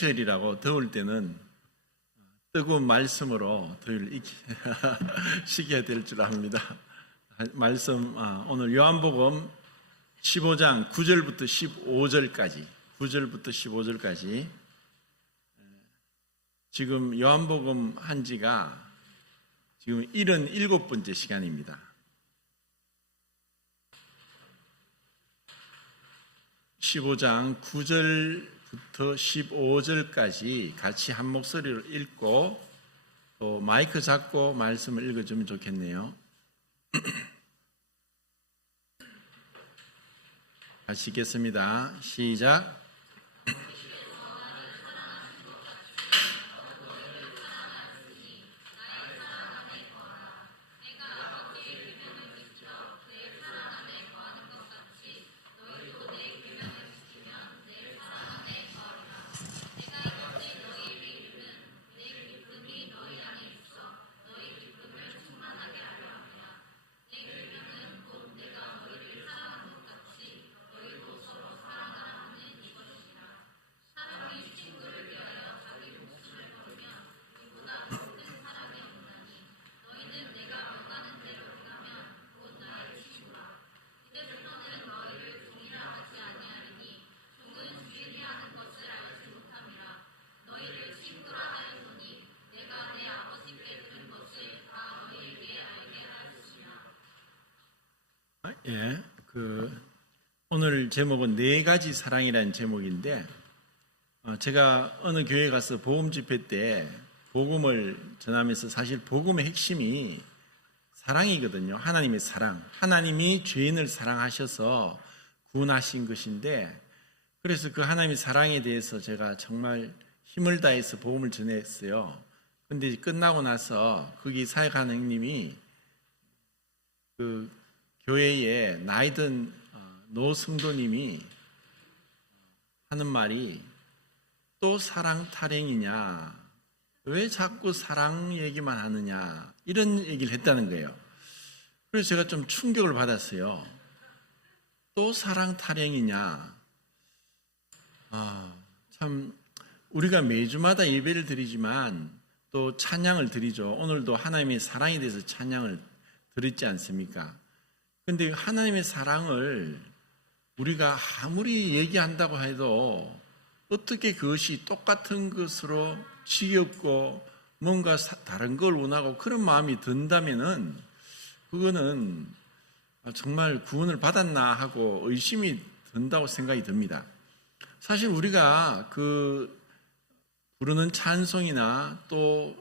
절이라고 더울 때는 뜨거운 말씀으로 더위를 식혀야 될 줄 압니다. 말씀 오늘 요한복음 15장 9절부터 15절까지 지금 요한복음 한 지가 지금 77번째 시간입니다. (15장) 9절부터 15절까지 같이 한 목소리로 읽고 또 마이크 잡고 말씀을 읽어주면 좋겠네요. 같이 읽겠습니다. 시작. 오늘 제목은 네 가지 사랑이라는 제목인데 제가 어느 교회 가서 복음 집회 때 복음을 전하면서 사실 복음의 핵심이 사랑이거든요. 하나님의 사랑. 하나님이 죄인을 사랑하셔서 구원하신 것인데 그래서 그 하나님의 사랑에 대해서 제가 정말 힘을 다해서 복음을 전했어요. 근데 끝나고 나서 거기 사역하는 형님이 그 교회에 나이 든 노 성도님이 하는 말이 또 사랑 타령이냐, 왜 자꾸 사랑 얘기만 하느냐, 이런 얘기를 했다는 거예요. 그래서 제가 좀 충격을 받았어요. 또 사랑 타령이냐. 참 우리가 매주마다 예배를 드리지만 또 찬양을 드리죠. 오늘도 하나님의 사랑에 대해서 찬양을 드렸지 않습니까? 그런데 하나님의 사랑을 우리가 아무리 얘기한다고 해도 어떻게 그것이 똑같은 것으로 지겹고 뭔가 다른 걸 원하고 그런 마음이 든다면은 그거는 정말 구원을 받았나 하고 의심이 든다고 생각이 듭니다. 사실 우리가 그 부르는 찬송이나 또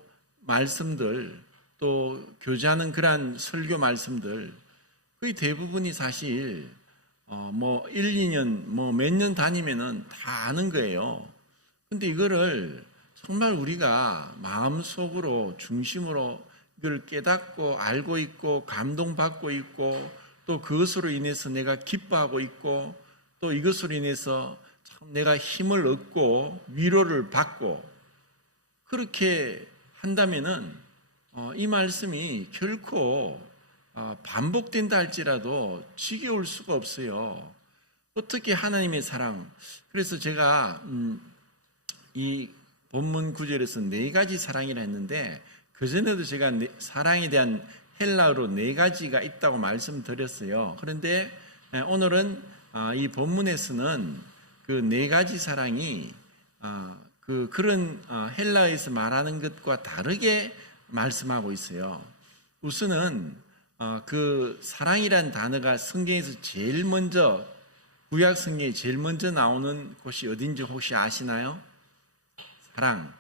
말씀들 또 교제하는 그러한 설교 말씀들 거의 대부분이 사실 1, 2년 몇 년 다니면은 다 아는 거예요. 근데 이거를 정말 우리가 마음속으로 중심으로 이걸 깨닫고 알고 있고 감동받고 있고 또 그것으로 인해서 내가 기뻐하고 있고 또 이것으로 인해서 참 내가 힘을 얻고 위로를 받고 그렇게 한다면은 이 말씀이 결코 반복된다 할지라도 지겨울 수가 없어요. 어떻게 하나님의 사랑. 그래서 제가 이 본문 구절에서 네 가지 사랑이라 했는데 그전에도 제가 사랑에 대한 헬라어로 네 가지가 있다고 말씀드렸어요. 그런데 오늘은 이 본문에서는 그 네 가지 사랑이 그런 헬라어에서 말하는 것과 다르게 말씀하고 있어요. 우선은 그 사랑이란 단어가 성경에서 제일 먼저 구약 성경에 제일 먼저 나오는 곳이 어딘지 혹시 아시나요? 사랑.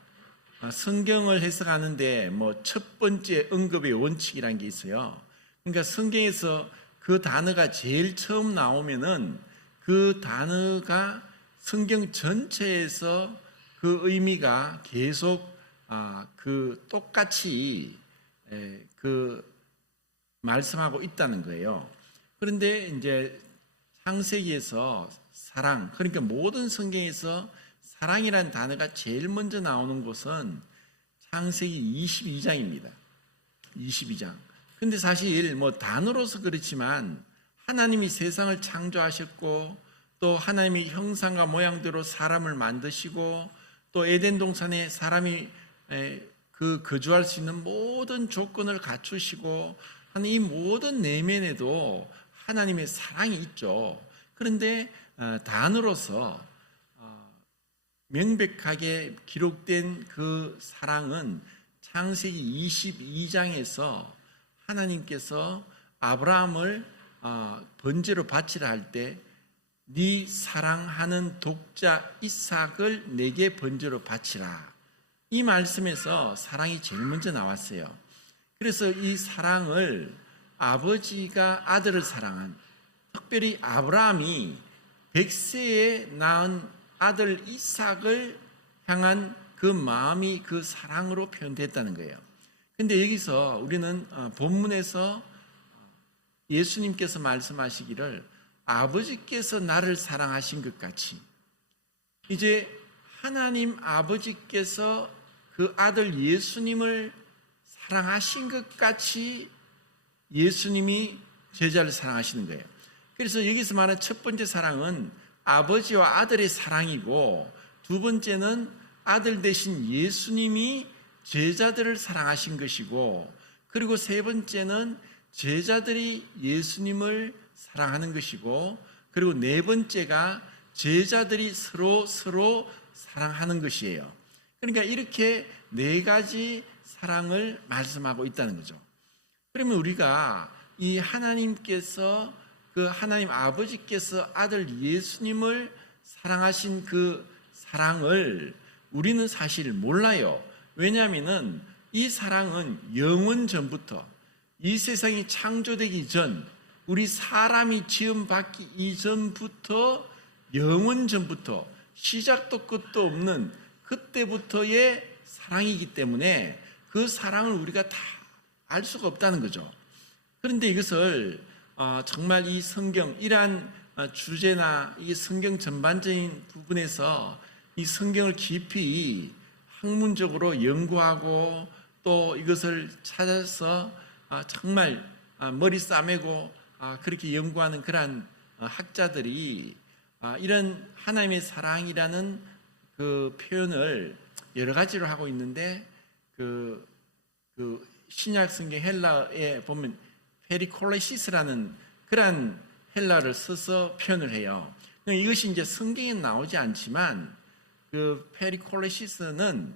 성경을 해석하는데 첫 번째 언급의 원칙이라는 게 있어요. 그러니까 성경에서 그 단어가 제일 처음 나오면은 그 단어가 성경 전체에서 그 의미가 계속 그 똑같이 그 말씀하고 있다는 거예요. 그런데 이제 창세기에서 사랑, 그러니까 모든 성경에서 사랑이라는 단어가 제일 먼저 나오는 곳은 창세기 22장입니다. 22장. 근데 사실 단어로서 그렇지만 하나님이 세상을 창조하셨고 또 하나님의 형상과 모양대로 사람을 만드시고 또 에덴 동산에 사람이 그 거주할 수 있는 모든 조건을 갖추시고 하는 이 모든 내면에도 하나님의 사랑이 있죠. 그런데 단으로서 명백하게 기록된 그 사랑은 창세기 22장에서 하나님께서 아브라함을 번제로 바치라 할 때 네 사랑하는 독자 이삭을 내게 번제로 바치라. 이 말씀에서 사랑이 제일 먼저 나왔어요. 그래서 이 사랑을 아버지가 아들을 사랑한, 특별히 아브라함이 100세에 낳은 아들 이삭을 향한 그 마음이 그 사랑으로 표현됐다는 거예요. 근데 여기서 우리는 본문에서 예수님께서 말씀하시기를 아버지께서 나를 사랑하신 것 같이, 이제 하나님 아버지께서 그 아들 예수님을 사랑하신 것 같이 예수님이 제자를 사랑하시는 거예요. 그래서 여기서 말하는 첫 번째 사랑은 아버지와 아들의 사랑이고, 두 번째는 아들 대신 예수님이 제자들을 사랑하신 것이고, 그리고 세 번째는 제자들이 예수님을 사랑하는 것이고, 그리고 네 번째가 제자들이 서로 사랑하는 것이에요. 그러니까 이렇게 네 가지 사랑을 말씀하고 있다는 거죠. 그러면 우리가 이 하나님께서, 그 하나님 아버지께서 아들 예수님을 사랑하신 그 사랑을 우리는 사실 몰라요. 왜냐하면 이 사랑은 영원 전부터, 이 세상이 창조되기 전, 우리 사람이 지음받기 이전부터, 영원 전부터, 시작도 끝도 없는 그때부터의 사랑이기 때문에 그 사랑을 우리가 다 알 수가 없다는 거죠. 그런데 이것을 정말 이 성경, 이러한 주제나 이 성경 전반적인 부분에서 이 성경을 깊이 학문적으로 연구하고 또 이것을 찾아서 정말 머리 싸매고 그렇게 연구하는 그러한 학자들이 이런 하나님의 사랑이라는 그 표현을 여러 가지로 하고 있는데, 그 신약 성경 헬라에 보면 페리콜레시스라는 그러한 헬라를 써서 표현을 해요. 이것이 이제 성경에 나오지 않지만 그 페리콜레시스는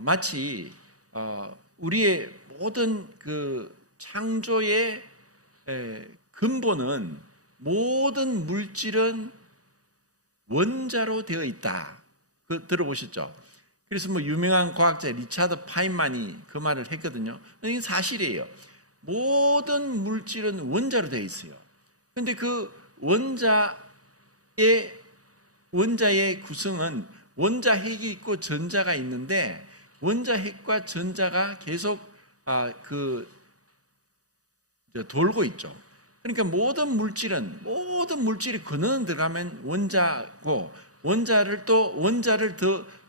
마치 우리의 모든 그 창조의 근본은, 모든 물질은 원자로 되어 있다. 그 들어보셨죠? 그래서 유명한 과학자 리차드 파인만이 그 말을 했거든요. 이게 사실이에요. 모든 물질은 원자로 되어 있어요. 그런데 그 원자의 구성은 원자핵이 있고 전자가 있는데, 원자핵과 전자가 계속 돌고 있죠. 그러니까 모든 물질이 근원은 들어가면 원자고, 원자를 더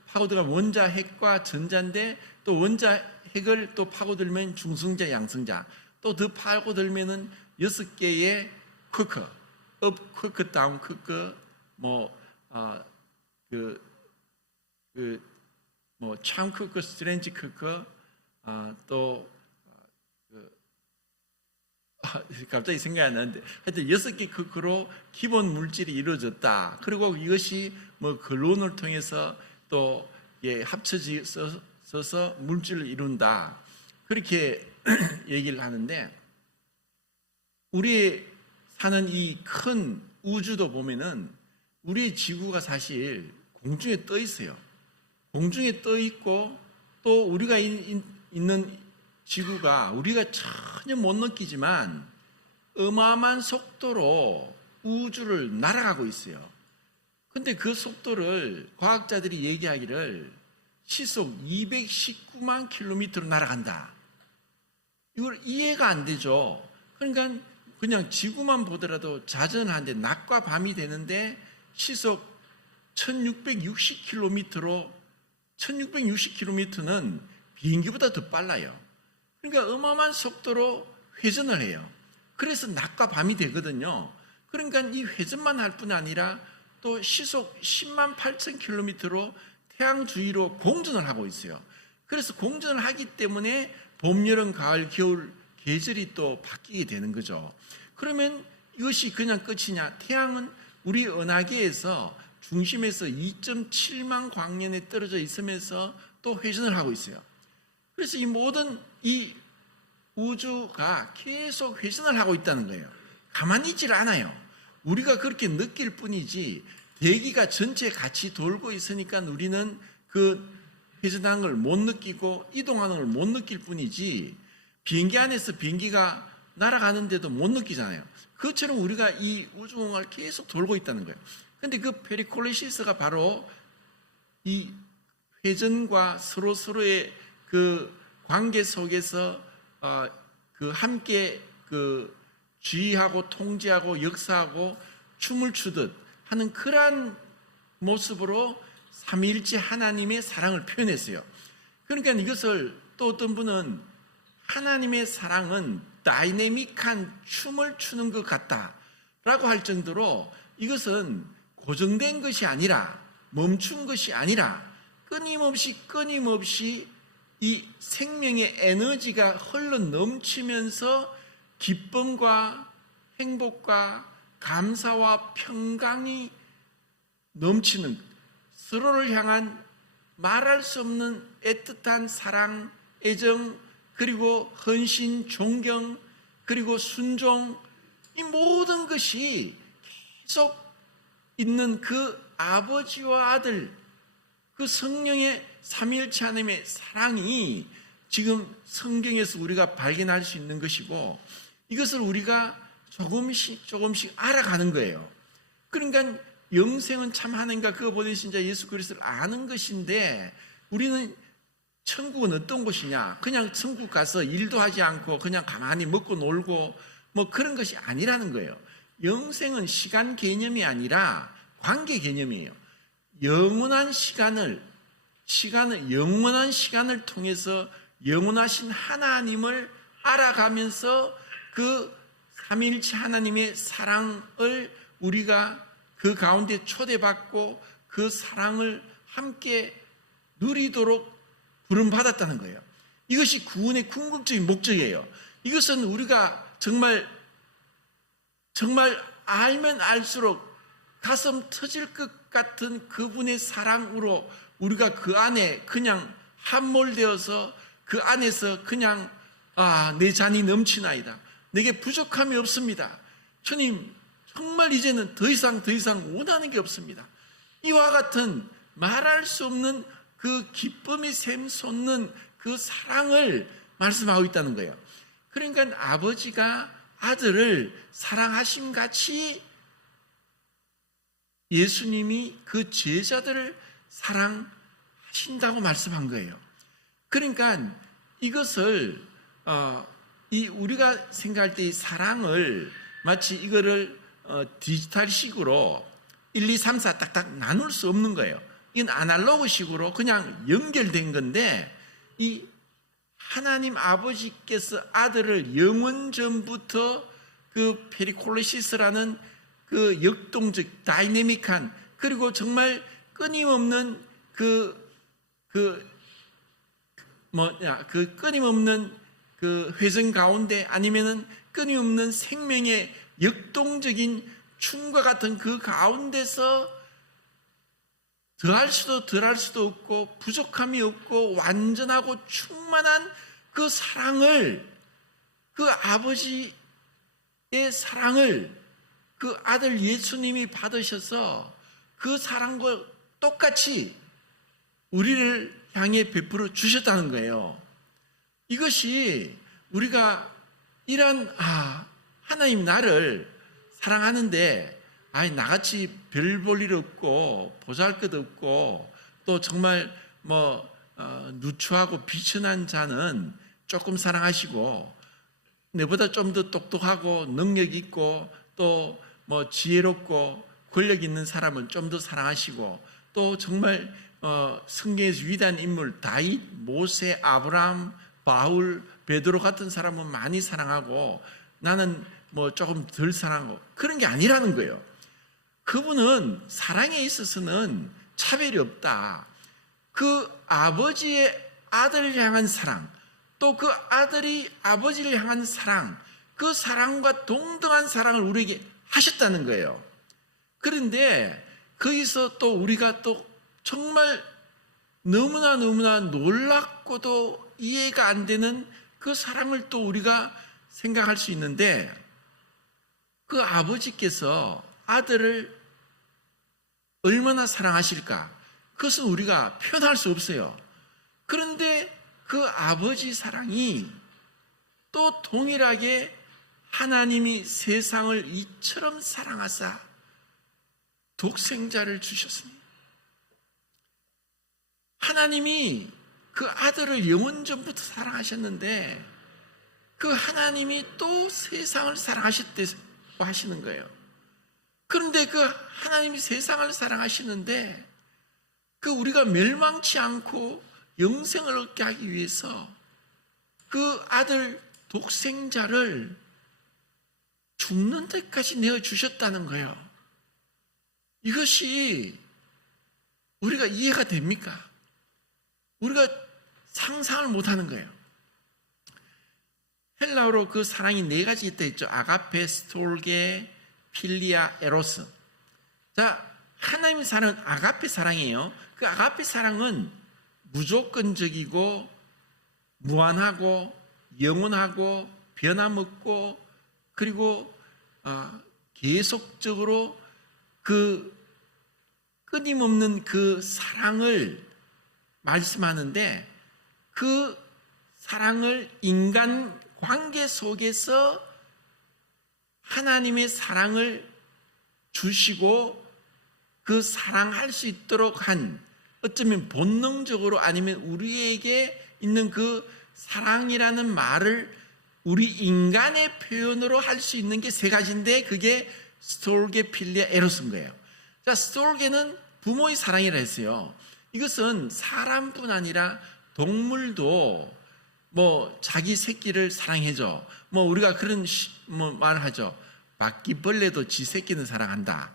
파고들면 원자핵과 전자인데, 또 원자핵을 또 파고들면 중성자, 양성자, 또 더 파고들면은 6개의 쿼크, 업 쿼크, 다운 쿼크, 참 쿼크, 스트레인지 쿼크, 갑자기 생각이 안 나는데, 하여튼 6개 쿼크로 기본 물질이 이루어졌다. 그리고 이것이 근론을 통해서 또 합쳐져서 물질을 이룬다. 그렇게 얘기를 하는데, 우리 사는 이 큰 우주도 보면은 우리 지구가 사실 공중에 떠 있어요. 공중에 떠 있고, 또 우리가 있는 지구가 우리가 전혀 못 느끼지만 어마어마한 속도로 우주를 날아가고 있어요. 근데 그 속도를 과학자들이 얘기하기를 시속 219만 킬로미터로 날아간다. 이걸 이해가 안 되죠. 그러니까 그냥 지구만 보더라도 자전하는데 낮과 밤이 되는데 시속 1660km로, 1660km는 비행기보다 더 빨라요. 그러니까 어마어마한 속도로 회전을 해요. 그래서 낮과 밤이 되거든요. 그러니까 이 회전만 할 뿐 아니라 또 시속 10만 8천 킬로미터로 태양 주위로 공전을 하고 있어요. 그래서 공전을 하기 때문에 봄, 여름, 가을, 겨울 계절이 또 바뀌게 되는 거죠. 그러면 이것이 그냥 끝이냐? 태양은 우리 은하계에서 중심에서 2.7만 광년에 떨어져 있으면서 또 회전을 하고 있어요. 그래서 이 모든 이 우주가 계속 회전을 하고 있다는 거예요. 가만히 있질 않아요. 우리가 그렇게 느낄 뿐이지 대기가 전체 같이 돌고 있으니까 우리는 그 회전하는 걸 못 느끼고 이동하는 걸 못 느낄 뿐이지 비행기 안에서 비행기가 날아가는데도 못 느끼잖아요. 그것처럼 우리가 이 우주공간을 계속 돌고 있다는 거예요. 그런데 그 페리콜레시스가 바로 이 회전과 서로의 그 관계 속에서 그 함께 그 지휘하고 통제하고 역사하고 춤을 추듯 하는 그러한 모습으로 삼위일체 하나님의 사랑을 표현했어요. 그러니까 이것을 또 어떤 분은 하나님의 사랑은 다이내믹한 춤을 추는 것 같다라고 할 정도로 이것은 고정된 것이 아니라 멈춘 것이 아니라 끊임없이 이 생명의 에너지가 흘러 넘치면서 기쁨과 행복과 감사와 평강이 넘치는 서로를 향한 말할 수 없는 애틋한 사랑, 애정, 그리고 헌신, 존경, 그리고 순종, 이 모든 것이 계속 있는 그 아버지와 아들, 그 성령의 삼위일체 하나님의 사랑이 지금 성경에서 우리가 발견할 수 있는 것이고 이것을 우리가 조금씩 알아가는 거예요. 그러니까 영생은 참 하나님과 그거 보내신 자 예수 그리스도를 아는 것인데 우리는 천국은 어떤 곳이냐? 그냥 천국 가서 일도 하지 않고 그냥 가만히 먹고 놀고 뭐 그런 것이 아니라는 거예요. 영생은 시간 개념이 아니라 관계 개념이에요. 영원한 시간을 통해서 영원하신 하나님을 알아가면서 그 삼위일체 하나님의 사랑을 우리가 그 가운데 초대받고 그 사랑을 함께 누리도록 부름받았다는 거예요. 이것이 구원의 궁극적인 목적이에요. 이것은 우리가 정말 알면 알수록 가슴 터질 것 같은 그분의 사랑으로 우리가 그 안에 그냥 함몰되어서 그 안에서 그냥 내 잔이 넘치나이다. 내게 부족함이 없습니다. 주님 정말 이제는 더 이상 원하는 게 없습니다. 이와 같은 말할 수 없는 그 기쁨이 샘솟는 그 사랑을 말씀하고 있다는 거예요. 그러니까 아버지가 아들을 사랑하심 같이 예수님이 그 제자들을 사랑하신다고 말씀한 거예요. 그러니까 이것을 우리가 생각할 때 이 사랑을 마치 이거를 디지털식으로 1, 2, 3, 4 딱딱 나눌 수 없는 거예요. 이건 아날로그식으로 그냥 연결된 건데 이 하나님 아버지께서 아들을 영원 전부터 그 페리콜레시스라는 그 역동적 다이내믹한 그리고 정말 끊임없는 끊임없는 그 회전 가운데 아니면은 끊임없는 생명의 역동적인 춤과 같은 그 가운데서 더할 수도 덜할 수도 없고 부족함이 없고 완전하고 충만한 그 사랑을 그 아버지의 사랑을 그 아들 예수님이 받으셔서 그 사랑과 똑같이 우리를 향해 베풀어 주셨다는 거예요. 이것이 우리가 이런 하나님 나를 사랑하는데 나같이 별 볼 일 없고 보잘것 없고 또 정말 누추하고 비천한 자는 조금 사랑하시고 내보다 좀 더 똑똑하고 능력 있고 또 지혜롭고 권력 있는 사람은 좀 더 사랑하시고 또 정말 성경에서 위대한 인물 다윗, 모세, 아브라함, 바울, 베드로 같은 사람은 많이 사랑하고 나는 조금 덜 사랑하고 그런 게 아니라는 거예요. 그분은 사랑에 있어서는 차별이 없다. 그 아버지의 아들을 향한 사랑, 또 그 아들이 아버지를 향한 사랑, 그 사랑과 동등한 사랑을 우리에게 하셨다는 거예요. 그런데 거기서 또 우리가 또 정말 너무나 놀랍고도 이해가 안 되는 그 사랑을 또 우리가 생각할 수 있는데, 그 아버지께서 아들을 얼마나 사랑하실까? 그것은 우리가 표현할 수 없어요. 그런데 그 아버지 사랑이 또 동일하게 하나님이 세상을 이처럼 사랑하사 독생자를 주셨습니다. 하나님이 그 아들을 영원전부터 사랑하셨는데 그 하나님이 또 세상을 사랑하셨다고 하시는 거예요. 그런데 그 하나님이 세상을 사랑하시는데 그 우리가 멸망치 않고 영생을 얻게 하기 위해서 그 아들 독생자를 죽는 데까지 내어주셨다는 거예요. 이것이 우리가 이해가 됩니까? 우리가 상상을 못하는 거예요. 헬라어로 그 사랑이 네 가지 있다 했죠. 아가페, 스톨게, 필리아, 에로스. 자, 하나님의 사랑은 아가페 사랑이에요. 그 아가페 사랑은 무조건적이고 무한하고 영원하고 변함없고 그리고 계속적으로 그 끊임없는 그 사랑을 말씀하는데, 그 사랑을 인간 관계 속에서 하나님의 사랑을 주시고 그 사랑할 수 있도록 한, 어쩌면 본능적으로 아니면 우리에게 있는 그 사랑이라는 말을 우리 인간의 표현으로 할 수 있는 게 세 가지인데, 그게 스톨게, 필리아, 에로스인 거예요. 자, 스톨게는 부모의 사랑이라 했어요. 이것은 사람뿐 아니라 동물도 뭐 자기 새끼를 사랑해줘. 뭐 우리가 그런 말을 하죠. 바퀴벌레도 지 새끼는 사랑한다.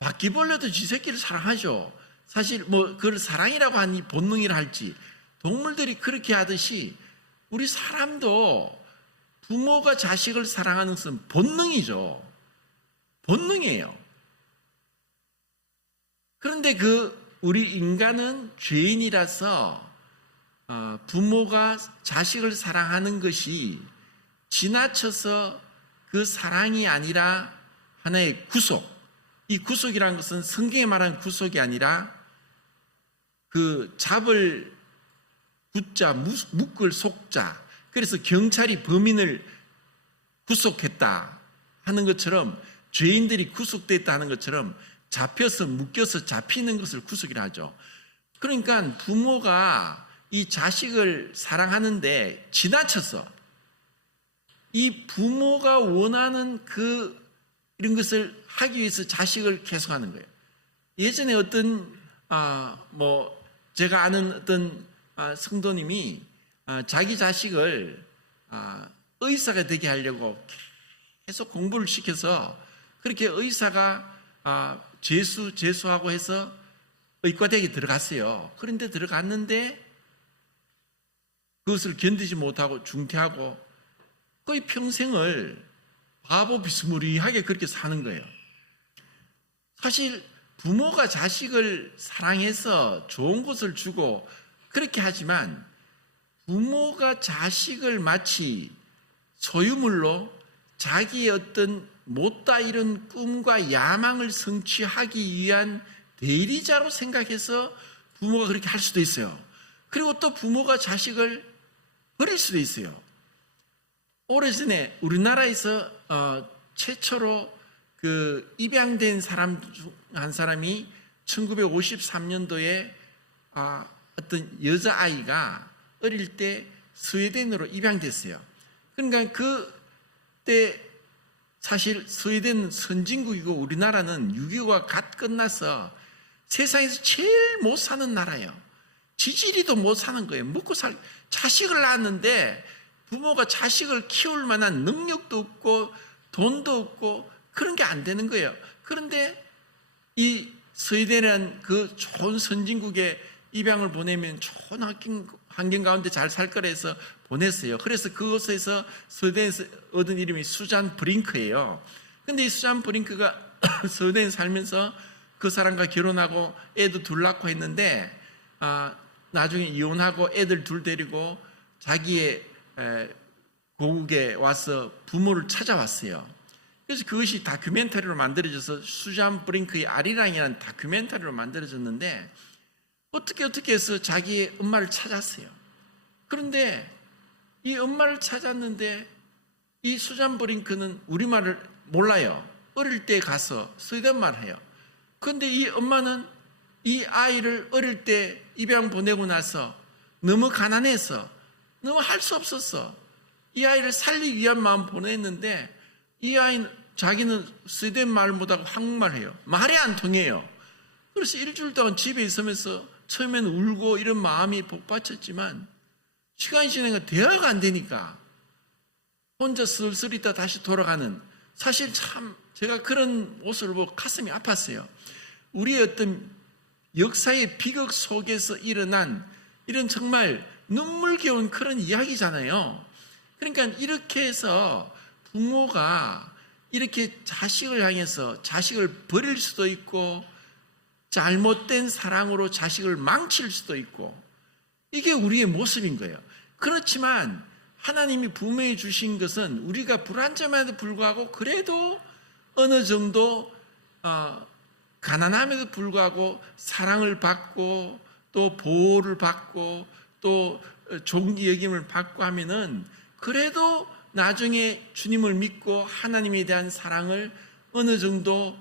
바퀴벌레도 지 새끼를 사랑하죠. 사실 뭐 그걸 사랑이라고 하니 본능이라 할지, 동물들이 그렇게 하듯이 우리 사람도 부모가 자식을 사랑하는 것은 본능이죠. 본능이에요. 그런데 우리 인간은 죄인이라서 부모가 자식을 사랑하는 것이 지나쳐서 그 사랑이 아니라 하나의 구속. 이 구속이라는 것은 성경에 말하는 구속이 아니라 그 잡을 굳자, 묶을 속자. 그래서 경찰이 범인을 구속했다 하는 것처럼, 죄인들이 구속됐다 하는 것처럼 잡혀서 묶여서 잡히는 것을 구속이라 하죠. 그러니까 부모가 이 자식을 사랑하는데 지나쳐서 이 부모가 원하는 이런 것을 하기 위해서 자식을 계속하는 거예요. 예전에 어떤 제가 아는 어떤 성도님이 자기 자식을 의사가 되게 하려고 계속 공부를 시켜서 그렇게 의사가 재수하고 해서 의과대학에 들어갔어요. 그런데 들어갔는데 그것을 견디지 못하고 중퇴하고 거의 평생을 바보 비스무리하게 그렇게 사는 거예요. 사실 부모가 자식을 사랑해서 좋은 것을 주고 그렇게 하지만, 부모가 자식을 마치 소유물로 자기의 어떤 못다 이룬 꿈과 야망을 성취하기 위한 대리자로 생각해서 부모가 그렇게 할 수도 있어요. 그리고 또 부모가 자식을 버릴 수도 있어요. 오래전에 우리나라에서 최초로 입양된 사람 중 한 사람이 1953년도에 어떤 여자아이가 어릴 때 스웨덴으로 입양됐어요. 그러니까 그때 사실 스웨덴은 선진국이고 우리나라는 6.25가 갓 끝나서 세상에서 제일 못 사는 나라예요. 지지리도 못 사는 거예요. 자식을 낳았는데 부모가 자식을 키울 만한 능력도 없고 돈도 없고 그런 게 안 되는 거예요. 그런데 이 스웨덴이라는 그 좋은 선진국에 입양을 보내면 좋은 환경 가운데 잘 살 거라 해서 보냈어요. 그래서 그곳에서 스웨덴에서 얻은 이름이 수잔 브링크예요. 근데 이 수잔 브링크가 스웨덴에 살면서 그 사람과 결혼하고 애도 둘 낳고 했는데 나중에 이혼하고 애들 둘 데리고 자기의 고국에 와서 부모를 찾아왔어요. 그래서 그것이 다큐멘터리로 만들어져서 수잔 브링크의 아리랑이라는 다큐멘터리로 만들어졌는데 어떻게 해서 자기의 엄마를 찾았어요. 그런데 이 엄마를 찾았는데 이 수잔 브링크는 우리말을 몰라요. 어릴 때 가서 스웨덴말 해요. 그런데 이 엄마는 이 아이를 어릴 때 입양 보내고 나서 너무 가난해서 너무 할 수 없었어. 이 아이를 살리기 위한 마음 보냈는데 이 아이는 자기는 스웨덴 말 못하고 한국말 해요. 말이 안 통해요. 그래서 일주일 동안 집에 있으면서 처음에는 울고 이런 마음이 복받쳤지만 시간이 지나니까 대화가 안 되니까 혼자 슬슬 있다 다시 돌아가는, 사실 참 제가 그런 모습을 보고 가슴이 아팠어요. 우리의 어떤 역사의 비극 속에서 일어난 이런 정말 눈물겨운 그런 이야기잖아요. 그러니까 이렇게 해서 부모가 이렇게 자식을 향해서 자식을 버릴 수도 있고 잘못된 사랑으로 자식을 망칠 수도 있고 이게 우리의 모습인 거예요. 그렇지만 하나님이 부모해 주신 것은 우리가 불완전함에도 불구하고 그래도 어느 정도 가난함에도 불구하고 사랑을 받고 또 보호를 받고 또 존귀 여김을 받고 하면은 그래도 나중에 주님을 믿고 하나님에 대한 사랑을 어느 정도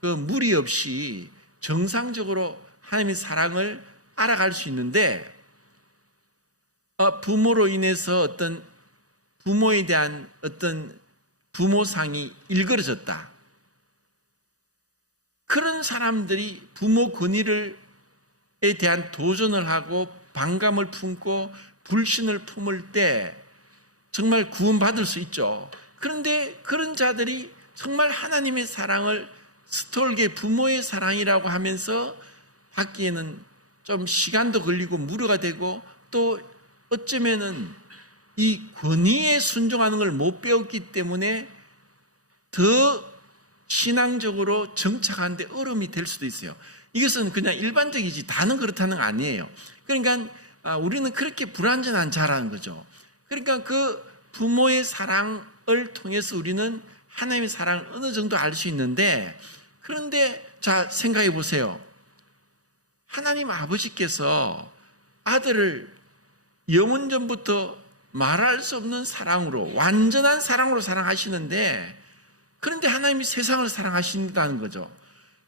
그 무리 없이 정상적으로 하나님의 사랑을 알아갈 수 있는데 부모로 인해서 어떤 부모에 대한 어떤 부모상이 일그러졌다. 그런 사람들이 부모 권위에 대한 도전을 하고 반감을 품고 불신을 품을 때 정말 구원받을 수 있죠. 그런데 그런 자들이 정말 하나님의 사랑을 스톨게 부모의 사랑이라고 하면서 받기에는 좀 시간도 걸리고 무료가 되고 또 어쩌면은 이 권위에 순종하는 걸 못 배웠기 때문에 더 신앙적으로 정착하는데 어려움이 될 수도 있어요. 이것은 그냥 일반적이지 다는 그렇다는 거 아니에요. 그러니까 우리는 그렇게 불완전한 자라는 거죠. 그러니까 그 부모의 사랑을 통해서 우리는 하나님의 사랑을 어느 정도 알 수 있는데, 그런데 자 생각해 보세요. 하나님 아버지께서 아들을 영원전부터 말할 수 없는 사랑으로, 완전한 사랑으로 사랑하시는데, 그런데 하나님이 세상을 사랑하신다는 거죠.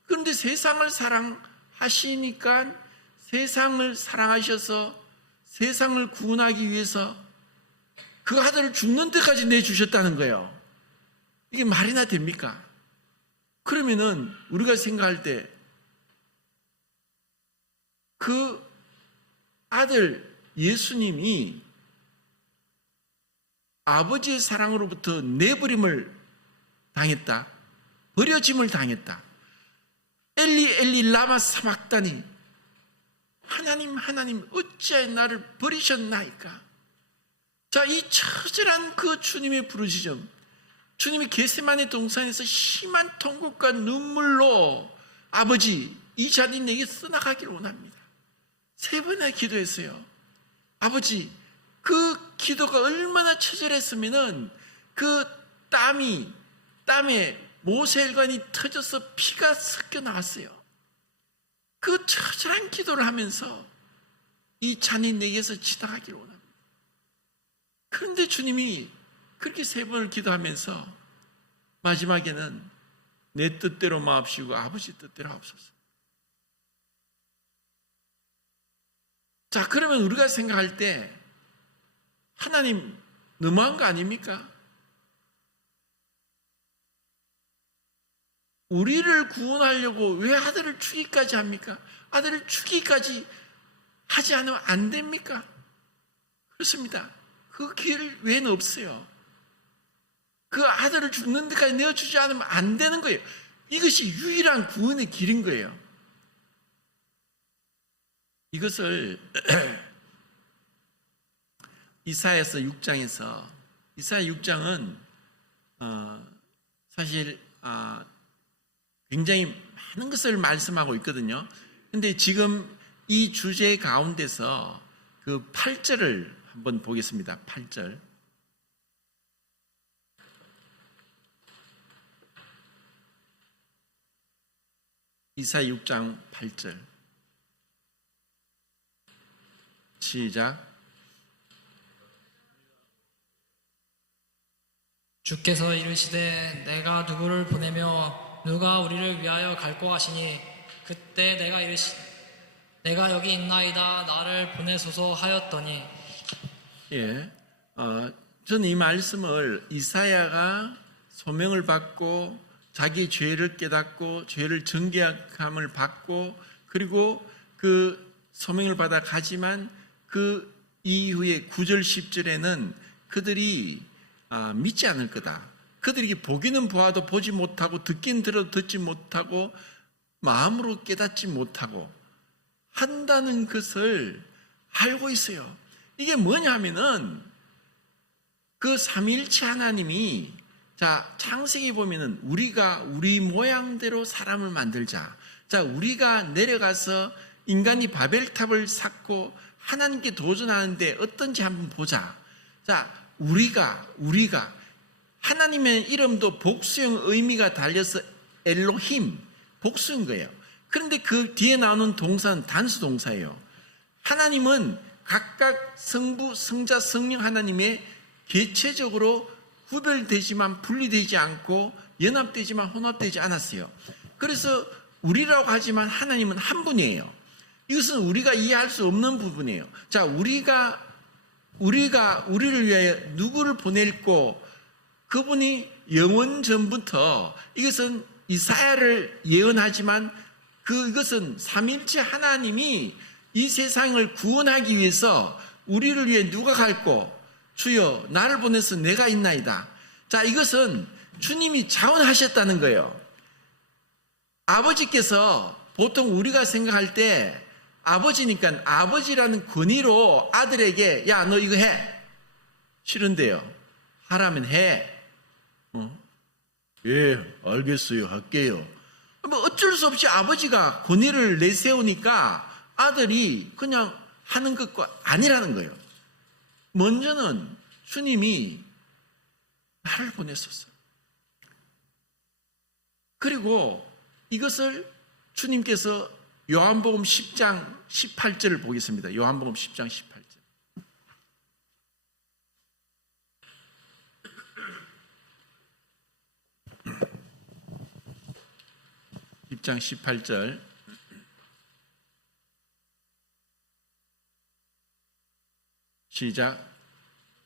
그런데 세상을 사랑하시니까 세상을 사랑하셔서 세상을 구원하기 위해서 그 아들을 죽는 데까지 내주셨다는 거예요. 이게 말이나 됩니까? 그러면은 우리가 생각할 때 그 아들 예수님이 아버지의 사랑으로부터 내버림을 당했다. 버려짐을 당했다. 엘리 엘리 라마 사박다니, 하나님 하나님 어찌하여 나를 버리셨나이까. 자, 이 처절한 그 주님의 부르짖음, 주님이 겟세마네 동산에서 심한 통곡과 눈물로 아버지 이 자리 내게 써나가기를 원합니다. 3번이나 기도했어요. 아버지, 그 기도가 얼마나 처절했으면은 그 땀에 모세혈관이 터져서 피가 섞여 나왔어요. 그 처절한 기도를 하면서 이 잔이 내게서 지나가기를 원합니다. 그런데 주님이 그렇게 3번을 기도하면서 마지막에는 내 뜻대로 마옵시고 아버지 뜻대로 하옵소서. 자, 그러면 우리가 생각할 때 하나님 너무한 거 아닙니까? 우리를 구원하려고 왜 아들을 주기까지 합니까? 아들을 주기까지 하지 않으면 안 됩니까? 그렇습니다. 그 길 외에는 없어요. 그 아들을 죽는 데까지 내어주지 않으면 안 되는 거예요. 이것이 유일한 구원의 길인 거예요. 이것을 이사야서 6장에서 이사야 6장은 사실 굉장히 많은 것을 말씀하고 있거든요. 근데 지금 이 주제 가운데서 그 8절을 한번 보겠습니다. 8절. 이사야 6장 8절. 시작. 주께서 이르시되 내가 누구를 보내며 누가 우리를 위하여 갈고 하시니 그때 내가 여기 있나이다 나를 보내소서 하였더니. 예, 저는 이 말씀을 이사야가 소명을 받고 자기 죄를 깨닫고 죄를 정죄함을 받고 그리고 그 소명을 받아 가지만 그 이후에 9절 10절에는 그들이 믿지 않을 거다. 그들이 보기는 보아도 보지 못하고 듣긴 들어도 듣지 못하고 마음으로 깨닫지 못하고 한다는 것을 알고 있어요. 이게 뭐냐면은 그 삼위일체 하나님이 창세기 보면은 우리가 우리 모양대로 사람을 만들자. 우리가 내려가서 인간이 바벨탑을 쌓고 하나님께 도전하는데 어떤지 한번 보자. 우리가 하나님의 이름도 복수형 의미가 달려서 엘로힘 복수인 거예요. 그런데 그 뒤에 나오는 동사는 단수 동사예요. 하나님은 각각 성부, 성자, 성령 하나님의 개체적으로 구별되지만 분리되지 않고 연합되지만 혼합되지 않았어요. 그래서 우리라고 하지만 하나님은 한 분이에요. 이것은 우리가 이해할 수 없는 부분이에요. 우리를 위하여 누구를 보낼고 그분이 영원 전부터 이것은 이사야를 예언하지만 이것은 삼일체 하나님이 이 세상을 구원하기 위해서 우리를 위해 누가 갈고 주여 나를 보내서 내가 있나이다. 이것은 주님이 자원하셨다는 거예요. 아버지께서 보통 우리가 생각할 때 아버지니까 아버지라는 권위로 아들에게 야 너 이거 해. 싫은데요. 하라면 해. 예 알겠어요 할게요. 어쩔 수 없이 아버지가 권위를 내세우니까 아들이 그냥 하는 것과 아니라는 거예요. 먼저는 주님이 나를 보냈었어요. 그리고 이것을 주님께서 요한복음 10장 18절을 보겠습니다. 요한복음 10장 18절. 10장 18절. 시작.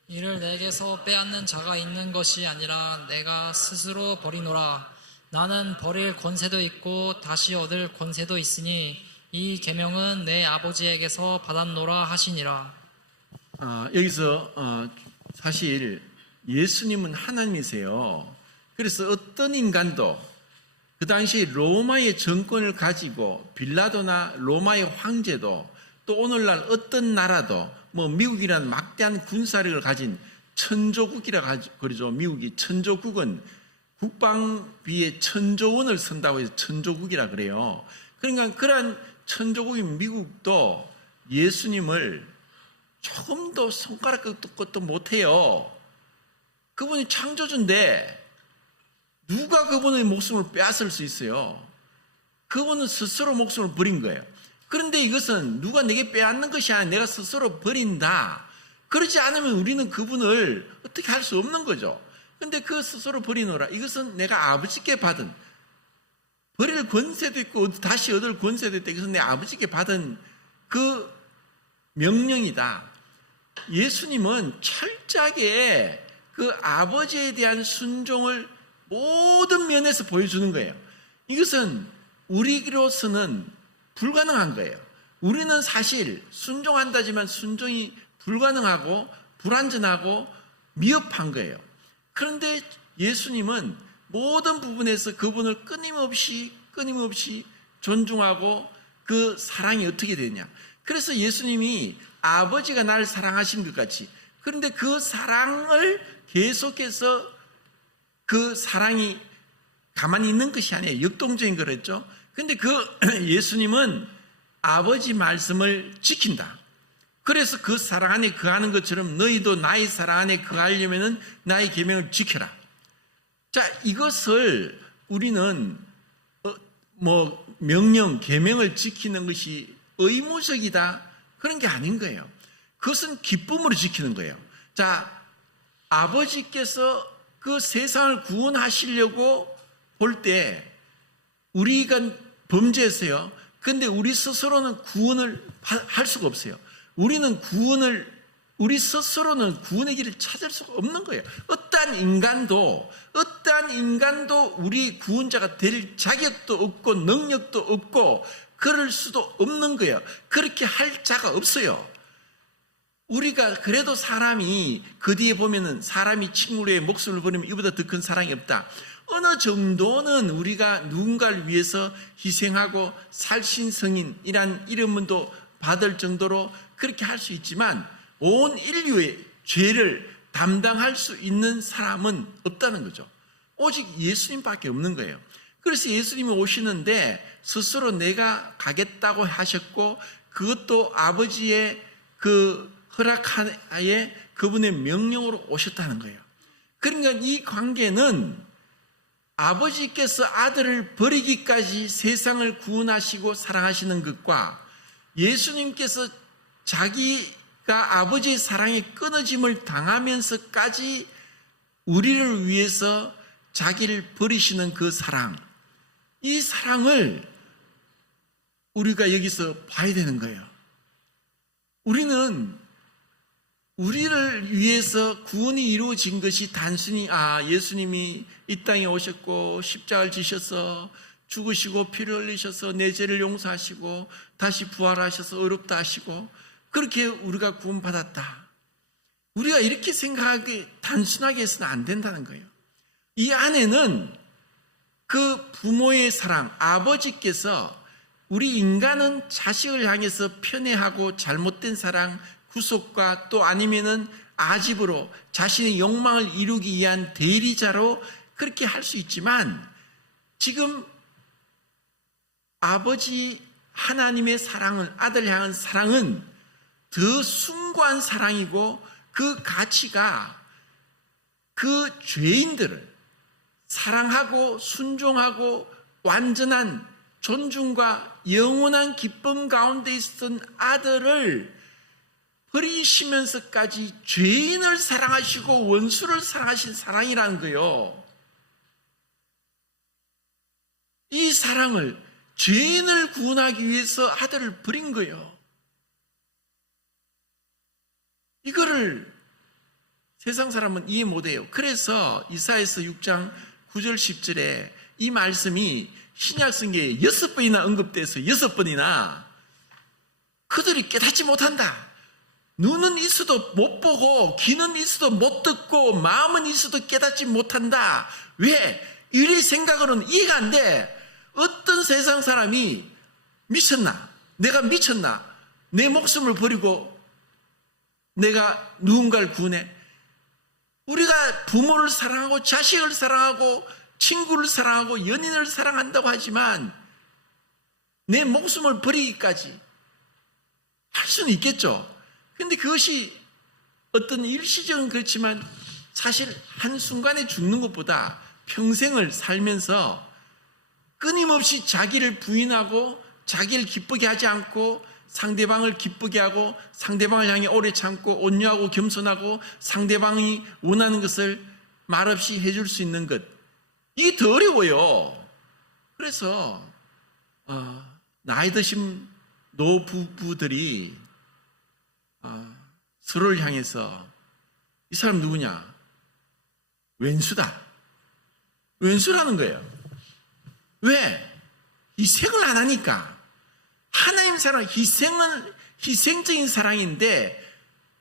이를 내게서 빼앗는 자가 있는 것이 아니라 내가 스스로 버리노라. 나는 버릴 권세도 있고 다시 얻을 권세도 있으니 이 계명은 내 아버지에게서 받았노라 하시니라. 여기서 사실 예수님은 하나님이세요. 그래서 어떤 인간도 그 당시 로마의 정권을 가지고 빌라도나 로마의 황제도 또 오늘날 어떤 나라도 미국이라는 막대한 군사력을 가진 천조국이라 그러죠. 미국이 천조국은 국방비에 1,000조 원을 쓴다고 해서 천조국이라 그래요. 그러니까 그런 천조국인 미국도 예수님을 조금도 손가락 것도 못해요. 그분이 창조주인데 누가 그분의 목숨을 빼앗을 수 있어요? 그분은 스스로 목숨을 버린 거예요. 그런데 이것은 누가 내게 빼앗는 것이 아니라 내가 스스로 버린다. 그렇지 않으면 우리는 그분을 어떻게 할 수 없는 거죠. 그런데 그 스스로 버리노라. 이것은 내가 아버지께 받은 버릴 권세도 있고 다시 얻을 권세도 있다. 이것은 내 아버지께 받은 그 명령이다. 예수님은 철저하게 그 아버지에 대한 순종을 모든 면에서 보여주는 거예요. 이것은 우리로서는 불가능한 거예요. 우리는 사실 순종한다지만 순종이 불가능하고 불완전하고 미흡한 거예요. 그런데 예수님은 모든 부분에서 그분을 끊임없이 존중하고 그 사랑이 어떻게 되냐. 그래서 예수님이 아버지가 나를 사랑하신 것 같이, 그런데 그 사랑을 계속해서 그 사랑이 가만히 있는 것이 아니에요. 역동적인 거랬죠. 그런데 그 예수님은 아버지 말씀을 지킨다. 그래서 그 사랑 안에 거하는 것처럼 너희도 나의 사랑 안에 거하려면 나의 계명을 지켜라. 자, 이것을 우리는 명령, 계명을 지키는 것이 의무적이다, 그런 게 아닌 거예요. 그것은 기쁨으로 지키는 거예요. 자, 아버지께서 그 세상을 구원하시려고 볼 때 우리가 범죄했어요. 그런데 우리 스스로는 구원을 할 수가 없어요. 우리는 우리 스스로는 구원의 길을 찾을 수가 없는 거예요. 어떠한 인간도 우리 구원자가 될 자격도 없고 능력도 없고 그럴 수도 없는 거예요. 그렇게 할 자가 없어요. 우리가 그래도 사람이 그 뒤에 보면은 사람이 친구를 위해 목숨을 버리면 이보다 더 큰 사랑이 없다. 어느 정도는 우리가 누군가를 위해서 희생하고 살신성인이란 이름도 받을 정도로 그렇게 할 수 있지만 온 인류의 죄를 담당할 수 있는 사람은 없다는 거죠. 오직 예수님밖에 없는 거예요. 그래서 예수님이 오시는데 스스로 내가 가겠다고 하셨고, 그것도 아버지의 그 허락하에 그분의 명령으로 오셨다는 거예요. 그러니까 이 관계는 아버지께서 아들을 버리기까지 세상을 구원하시고 사랑하시는 것과 예수님께서 자기가 아버지의 사랑에 끊어짐을 당하면서까지 우리를 위해서 자기를 버리시는 그 사랑, 이 사랑을 우리가 여기서 봐야 되는 거예요. 우리를 위해서 구원이 이루어진 것이 단순히 예수님이 이 땅에 오셨고 십자가를 지셔서 죽으시고 피를 흘리셔서 내 죄를 용서하시고 다시 부활하셔서 의롭다 하시고 그렇게 우리가 구원받았다. 우리가 이렇게 생각하기 단순하게 해서는 안 된다는 거예요. 이 안에는 그 부모의 사랑, 아버지께서 우리 인간은 자식을 향해서 편애하고 잘못된 사랑, 구속과 또 아니면은 아집으로 자신의 욕망을 이루기 위한 대리자로 그렇게 할 수 있지만, 지금 아버지 하나님의 사랑은, 아들 향한 사랑은 더 숭고한 사랑이고, 그 가치가 그 죄인들을 사랑하고 순종하고 완전한 존중과 영원한 기쁨 가운데 있었던 아들을 버리시면서까지 죄인을 사랑하시고 원수를 사랑하신 사랑이라는 거예요. 이 사랑을, 죄인을 구원하기 위해서 아들을 버린 거예요. 이거를 세상 사람은 이해 못해요. 그래서 이사야서 6장 9절 10절에 이 말씀이 신약성경에 6번이나 언급돼서 6번이나 그들이 깨닫지 못한다. 눈은 있어도 못 보고 귀는 있어도 못 듣고 마음은 있어도 깨닫지 못한다. 왜? 우리 생각으로는 이해가 안 돼. 어떤 세상 사람이 미쳤나? 내가 미쳤나? 내 목숨을 버리고 내가 누군가를 구원해? 우리가 부모를 사랑하고 자식을 사랑하고 친구를 사랑하고 연인을 사랑한다고 하지만 내 목숨을 버리기까지 할 수는 있겠죠. 그런데 그것이 어떤 일시적은 그렇지만 사실 한순간에 죽는 것보다 평생을 살면서 끊임없이 자기를 부인하고 자기를 기쁘게 하지 않고 상대방을 기쁘게 하고 상대방을 향해 오래 참고 온유하고 겸손하고 상대방이 원하는 것을 말없이 해줄 수 있는 것, 이게 더 어려워요. 그래서 나이 드신 노부부들이 서로를 향해서 이 사람 누구냐? 왼수다. 왼수라는 거예요. 왜? 희생을 안 하니까. 하나님 사랑, 희생은 희생적인 사랑인데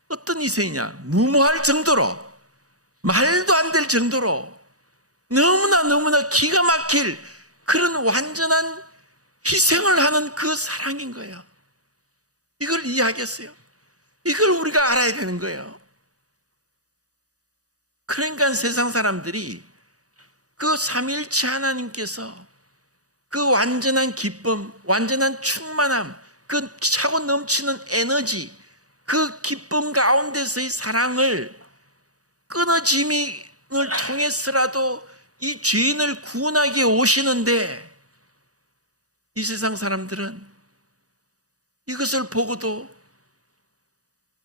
어떤 희생이냐? 무모할 정도로, 말도 안 될 정도로 너무나 기가 막힐 그런 완전한 희생을 하는 그 사랑인 거예요. 이걸 이해하겠어요? 이걸 우리가 알아야 되는 거예요. 그러니까 세상 사람들이 그 삼위일체 하나님께서 그 완전한 기쁨, 완전한 충만함, 그 차고 넘치는 에너지, 그 기쁨 가운데서의 사랑을 끊어짐을 통해서라도 이 죄인을 구원하기에 오시는데, 이 세상 사람들은 이것을 보고도,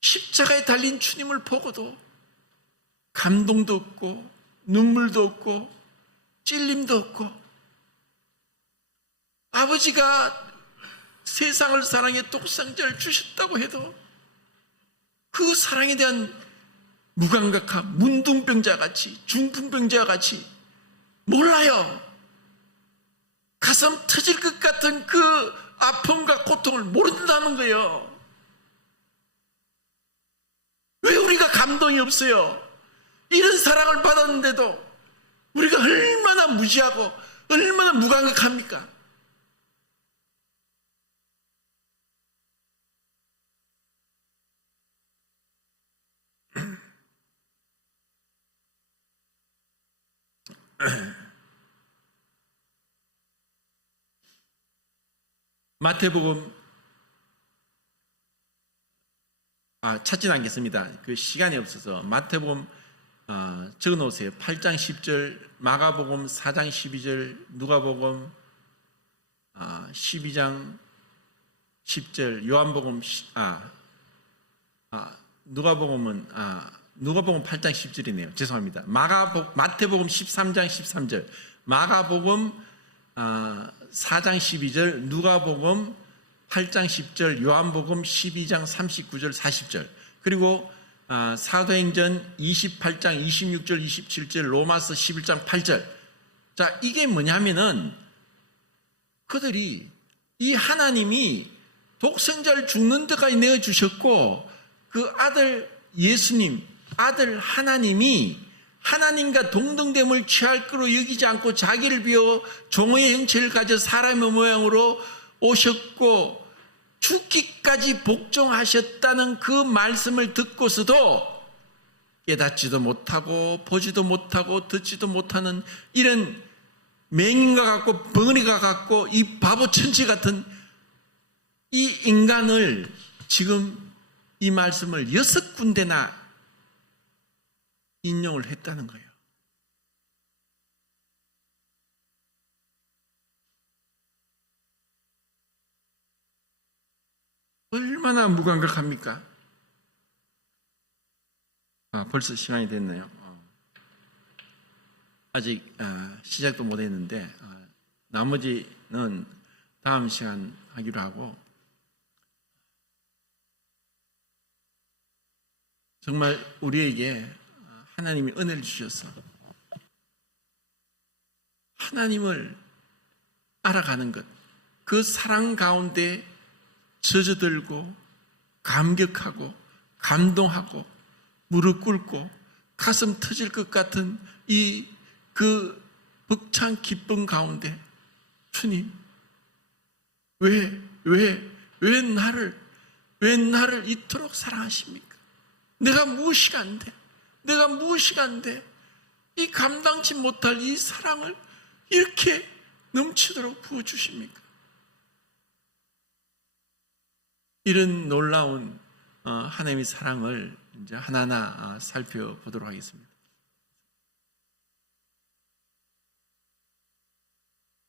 십자가에 달린 주님을 보고도 감동도 없고 눈물도 없고 찔림도 없고, 아버지가 세상을 사랑해 독생자를 주셨다고 해도 그 사랑에 대한 무감각함, 문둥병자같이, 중풍병자같이 몰라요. 가슴 터질 것 같은 그 아픔과 고통을 모른다는 거예요. 왜 우리가 감동이 없어요? 이런 사랑을 받았는데도 우리가 얼마나 무지하고 얼마나 무감각합니까? 마태복음 찾진 않겠습니다. 그 시간이 없어서 마태복음 적어놓으세요. 8장 10절, 마가복음 4장 12절, 누가복음 12장 10절, 요한복음 누가복음 8장 10절이네요. 죄송합니다. 마태복음 13장 13절, 마가복음 4장 12절, 누가복음 8장 10절, 요한복음 12장 39절 40절, 그리고 사도행전 28장 26절 27절, 로마서 11장 8절. 자, 이게 뭐냐면은 그들이 이 하나님이 독생자를 죽는 데까지 내어주셨고, 그 아들 예수님, 아들 하나님이 하나님과 동등됨을 취할 거로 여기지 않고 자기를 비워 종의 형체를 가져 사람의 모양으로 오셨고 죽기까지 복종하셨다는 그 말씀을 듣고서도 깨닫지도 못하고 보지도 못하고 듣지도 못하는 이런 맹인과 같고 벙어리가 같고 이 바보 천지 같은 이 인간을 지금 이 말씀을 6군데나 인용을 했다는 거예요. 얼마나 무감각합니까? 벌써 시간이 됐네요. 아직 시작도 못 했는데 나머지는 다음 시간 하기로 하고, 정말 우리에게 하나님이 은혜를 주셔서 하나님을 알아가는 것, 그 사랑 가운데 젖어들고 감격하고 감동하고 무릎 꿇고 가슴 터질 것 같은 그 벅찬 기쁨 가운데, 주님, 왜 나를 이토록 사랑하십니까? 내가 무엇이 안 돼? 이 감당치 못할 이 사랑을 이렇게 넘치도록 부어주십니까? 이런 놀라운 하나님의 사랑을 이제 하나하나 살펴보도록 하겠습니다.